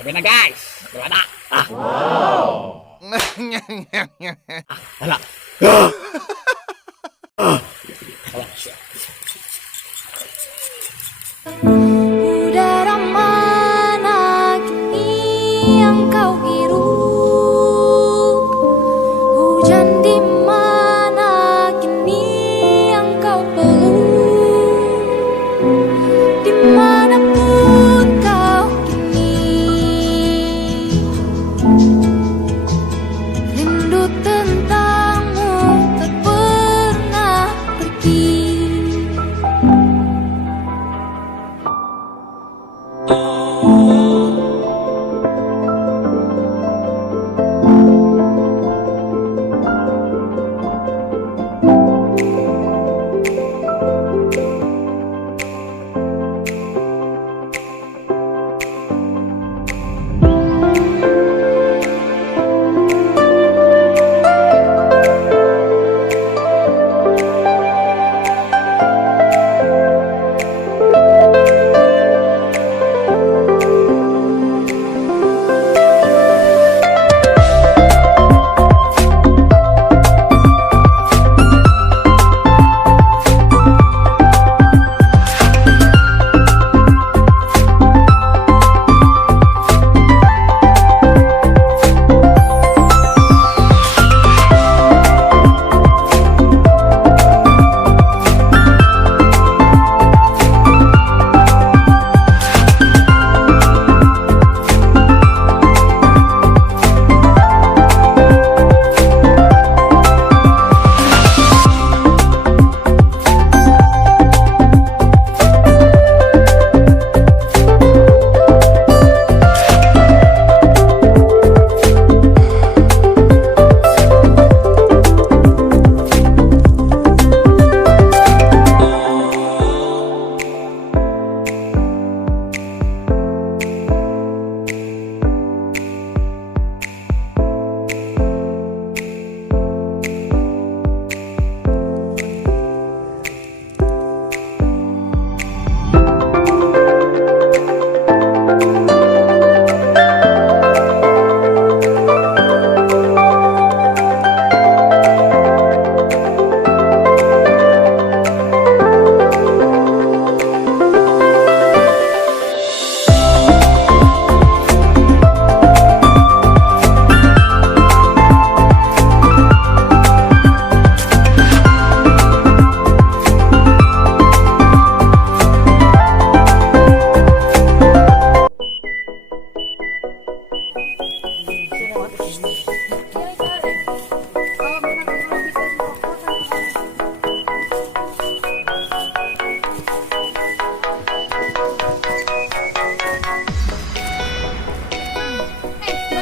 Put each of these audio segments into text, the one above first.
Sabi na guys. Diba na? Ah. Hala. Hala siya. Udara mana kini yang kau hirup? Hujan di mana kini yang kau peluk? Dimanapun kau kini, rindu tentangmu tak pernah pergi.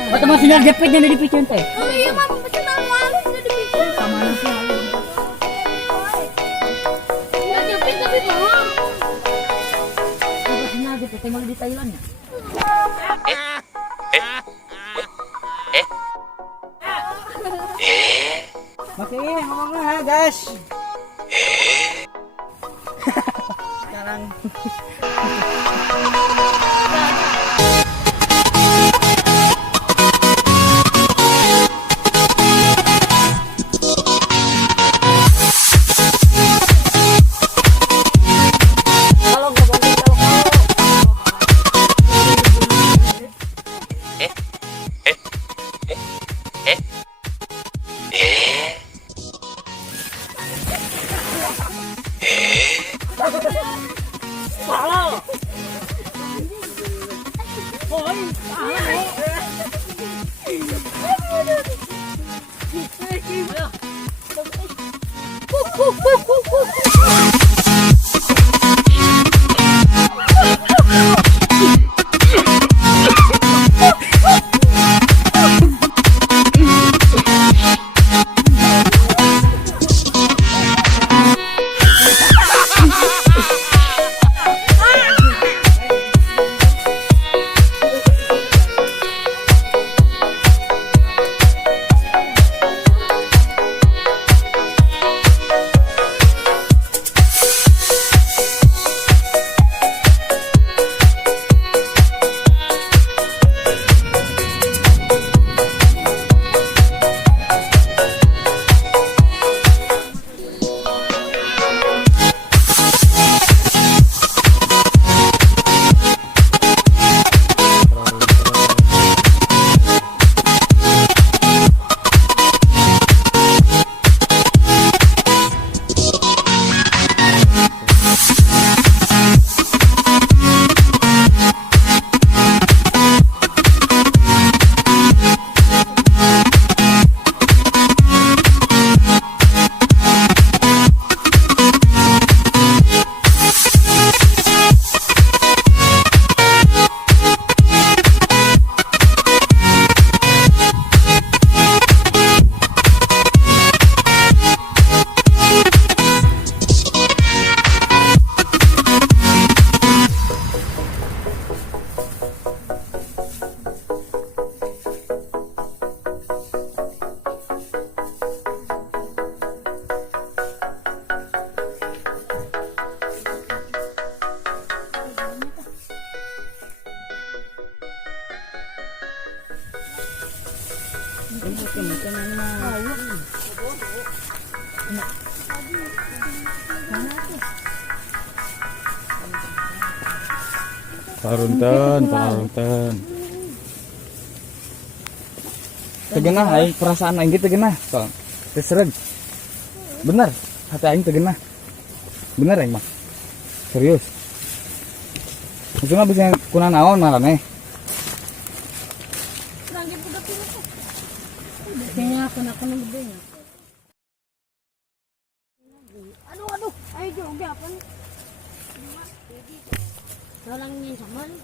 Ba't naman sinarjapit niya na dipicture teh? Oh iya mah pasti tahu halus na dipikir. Sama na siya. Nagapit tapi bohong. Ba't sinarjapit tayo di Thailand ya? Masih ngomong na ha guys. Sekarang Parunten. Tegenah aing perasaan aing teh tegenah. Soal tersereg. Bener, hati aing tegenah. Bener aing mah. Serius. Maksudnya bisa kuna naon maraneh. Kayaknya aku gede ya. Aduh, ayo joget apa nih? Orangnya sama nih.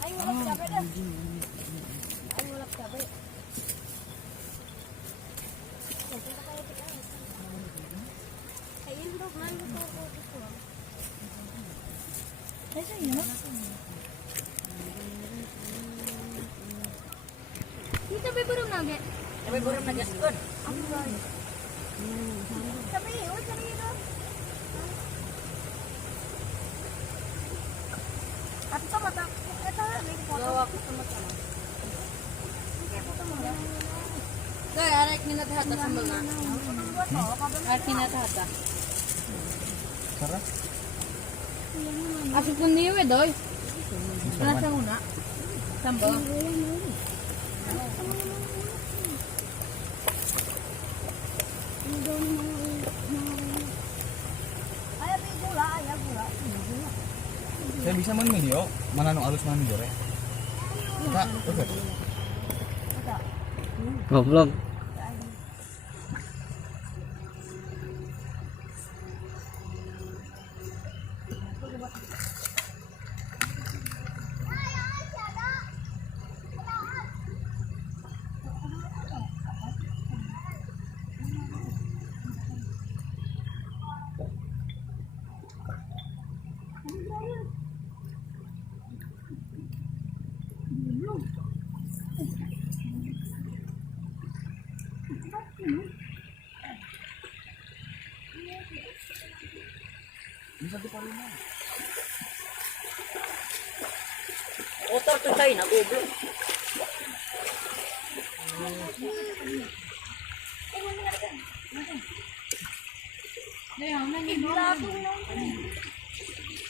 Ayo ulap capek dah. Ayo ulap capek. Kayak ini dong, main gitu. Kita beberapa nage. Beberapa nage sekon. Tapi cari itu. Atau mata kita lagi foto. Aku sama-sama. Gaya arek minat hata sambelna. Arek minat hata. Sarah. Asup pun dia we doy. Rasa una. Sambel. Saya bisa main video, mana nu alus mana nu jorek. Kak, oke. Goblok. Otor tuh kain aku goblok.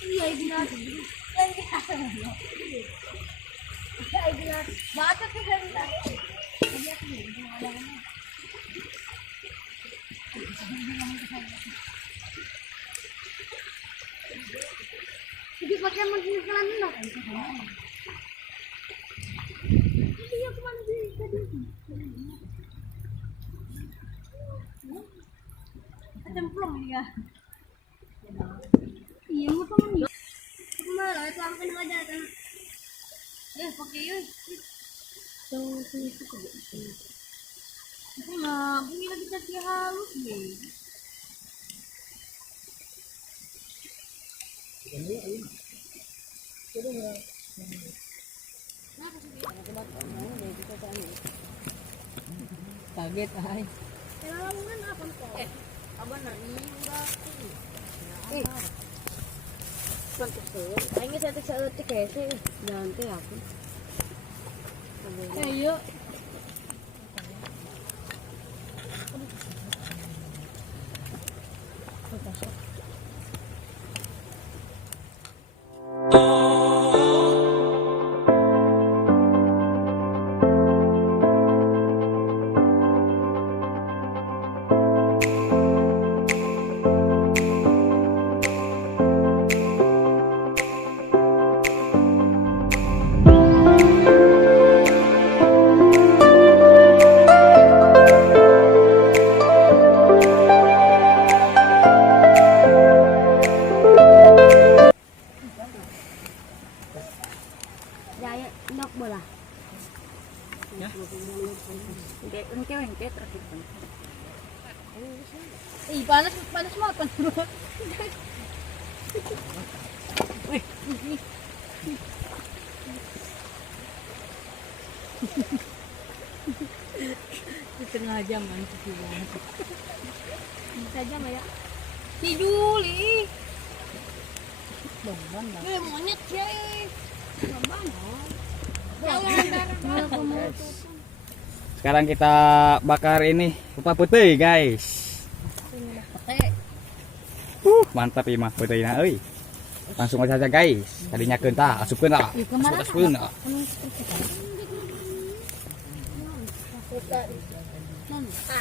Iya, ibu baca tuh jadi pakai mesin kelamin lah kan? Iya kemana dia tadi? Cemplung ya? Iya mau temen ya? Kemana? Itu angkat aja kan? Pakai yuk. Tuh itu kok. Nah, bunyi lagi jadi halus nih. Kaget ay. Lawangan apa kok? Abang nani udah. Pantes tuh. Aing saya tuh seetik kayak sih. Nanti aku. Ayo. Jaya ndok bola. Ya. Engke terakhir. Ih, panas banget kan. Setengah jam kan banget. Saja Maya. Si Juli. Monyet cek. Jangan Sekarang kita bakar ini kupat putih guys. Pete. Mantap ya mah putihnya euy. Langsung aja guys. Tadinya kentah, asupkeun lah. Yuk kemana? Asupkeun lah.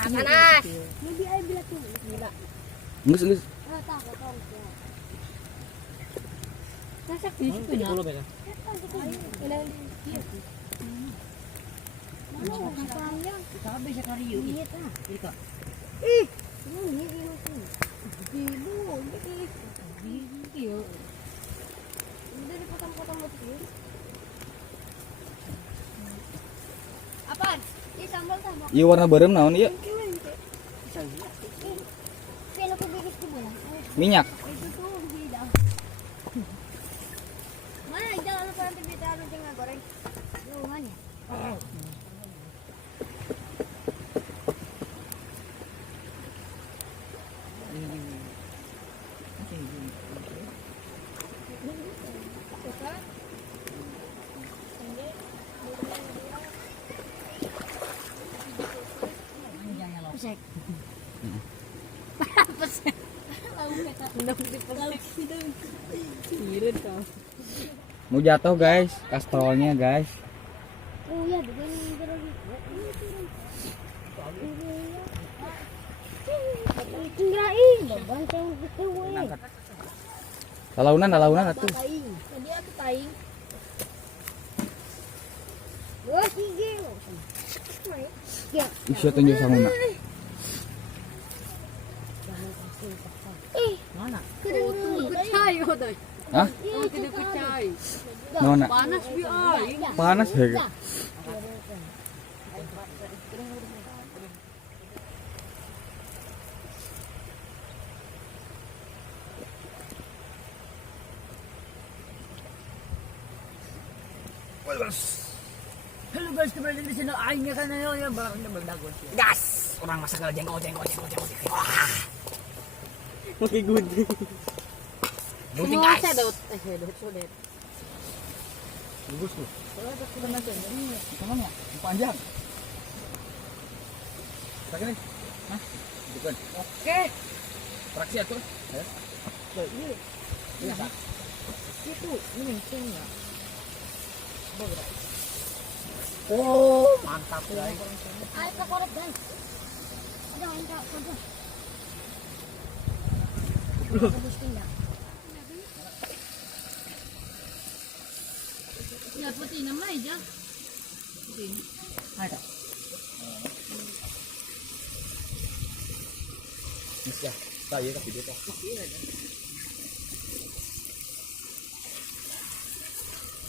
Panas. Geus. Masak di situ ya. Sabi sa kariyo. Ih. Apaan? Ini sambal tambah. Ieu warna beureum naon ieu? Kaya ko bigis ko ba? Minyak. Itu tuh beda. Mana jangan lupa nanti ditaruh dengan goreng. Mana? Pesek. Mau jatuh guys, kastrolnya guys. Oh ya, bukan terus. Tinggalin, banteng gitu we. Talaunan atuh. Tadi aku taing. Wah, sige. Ya. Isya tunjuk sanguna. Mana? Kucai hodoy. Hah? Tidak kucai. Nona. Panas bi ay. Panas ya. Halo guys, kembali lagi di channel Aing ya kan ya barangnya berdagon. Gas. Orang masak jengkol. Wah. Pakai gunting. Gunting guys. Sedot, sudah. Bagus tuh. Tangannya panjang. Pakai nih. Hah? Bukan. Oke. Fraksi atuh. Ya. Ini itu ini mesinnya. Oh, mantap guys. Ayo ke korek, guys. Ada enggak kerja. Habis pindah. Ya putih nama aja. Putih. Ada. Bisa. Tahu ya video toh.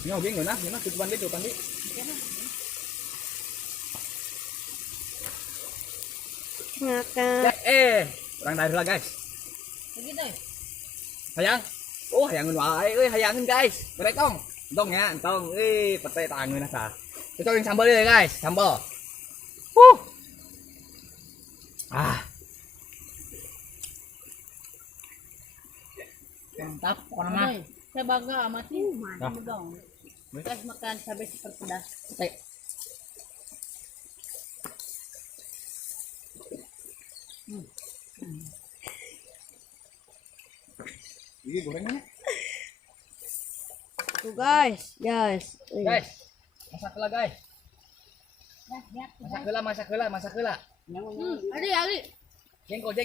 Nyaw geng ngeunah, tutupan deh. Makan. Orang dari lah guys. Begitu. Hayang. Oh, hayangin wae euy, hayangin guys. Berekong. Entong ya, entong. Pete tangeun sa. Cocokin sambal ya guys, sambal. Ah, Mantap, pokoknya. Saya bangga amat nih. Mantap dong. Guys makan cabai super pedas. ini gorengnya. Tuh guys, guys. Guys, masak heula guys. Masak heula. Ali. Jengkol.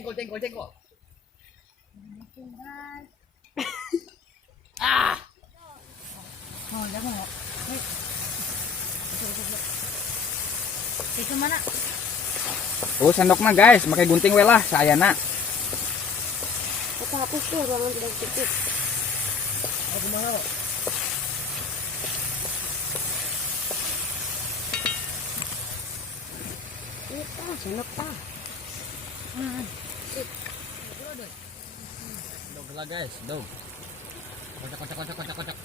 Oh, jangan mau. Itu mana? Oh, sendok mah guys, pakai gunting we lah saayana. Apa hapus tuh ruangan tidak cukup. Aku mana? Ini senok tah. Dog lah guys, dog. Kocak.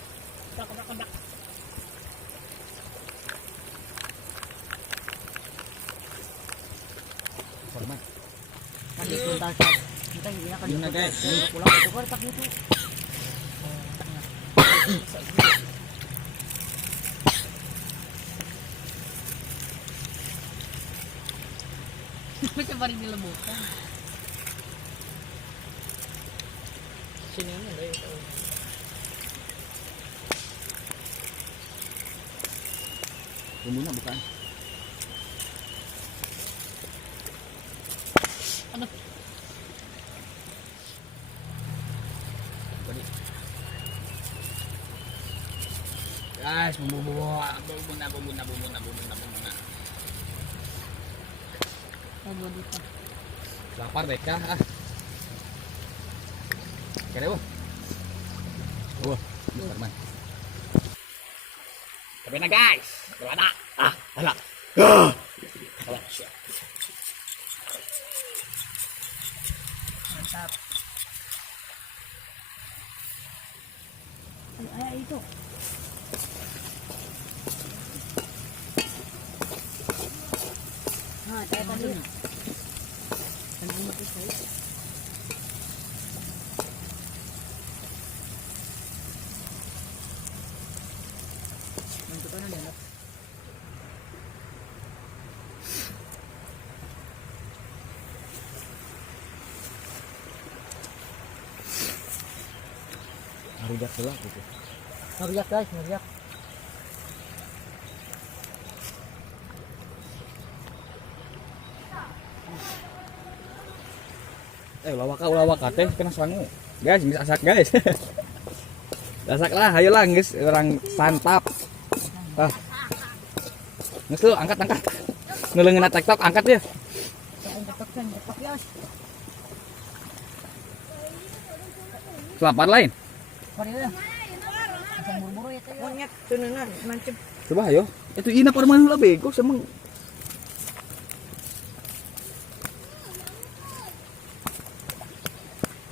Hormat. Kan dituntas. Kita ini akan Gimana guys? pulang itu kan tak itu. Coba dilebukan. Sini ada ya. Bumbunya bukan. Aduh. Guys, bumbu. Coba dita. Lapar deh kah? Kira bu. Wah, besar man. Tapi na guys, wala na. Hala. Hala, shit. Mantap. Ay, ito. Tayo tadi. Harujak pula gitu. Ngeriak guys, ngeriak. Ulawaka teh kena sangu. Guys, bisa asak guys. Asak lah, ayo lah guys, orang santap. Nges lu angkat. Ngelengin TikTok angkat ya. Lapar lain. Monyet tununan, mancep. Coba ayo. Itu ina permainan lah bego semang.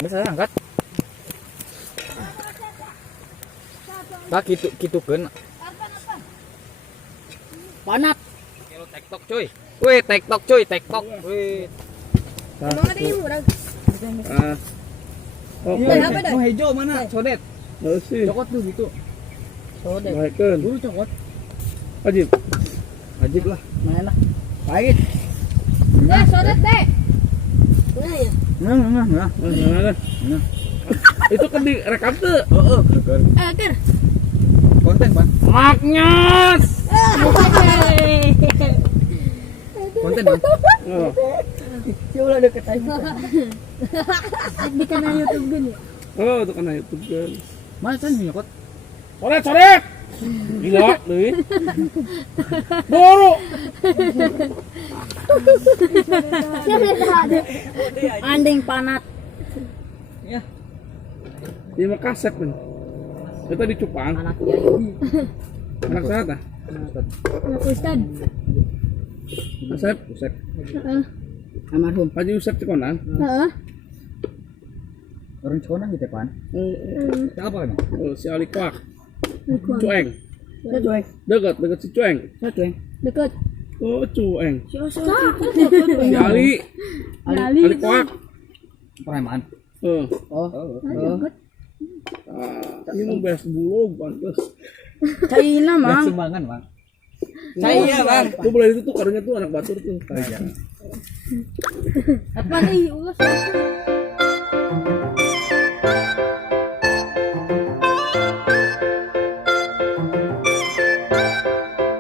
Bisa angkat. Tak gitu-gitukeun. Panat. Kilo TikTok cuy. Wih, TikTok cuy, TikTok. Wih. Emang ada ibu orang. Mau hijau mana? Codet. Cokot tuh gitu. Sodet. Dulu cokot. Ajib lah. Mana? Pahit. Sodet deh. Nah ya. Nah. Itu kan direkam tuh. Akhir. Konten, Pak. Magnyas. Konten, Bang. Coba deket aja. Di kanal YouTube gini. Oh, itu karena YouTube kan. Mana kan nyokot? Coret! Gila, deh. Boro. Anding panat. Ya. Di Makassar kan. Kita di Cupang. Anak Yayu. Anak sana tah? Anak Ustad. Asep, Usep. Almarhum. Haji Usep Cikonan. Orang Cikonang gitu, Pan. Siapa emang? Oh, si Ali Kwak. Cueng. Ya cuy. Dekat si Cueng. Ya cuy. Dekat. Oh, Cueng. Si Si Ali. Ali Kwak. Preman. Oh, Oh. ini mau beres bulu, pantas. China, Mang. Sumbangan, Bang. China, Bang. Tuh boleh itu tuh karungnya tuh anak batur tuh. apa nih? Ulas.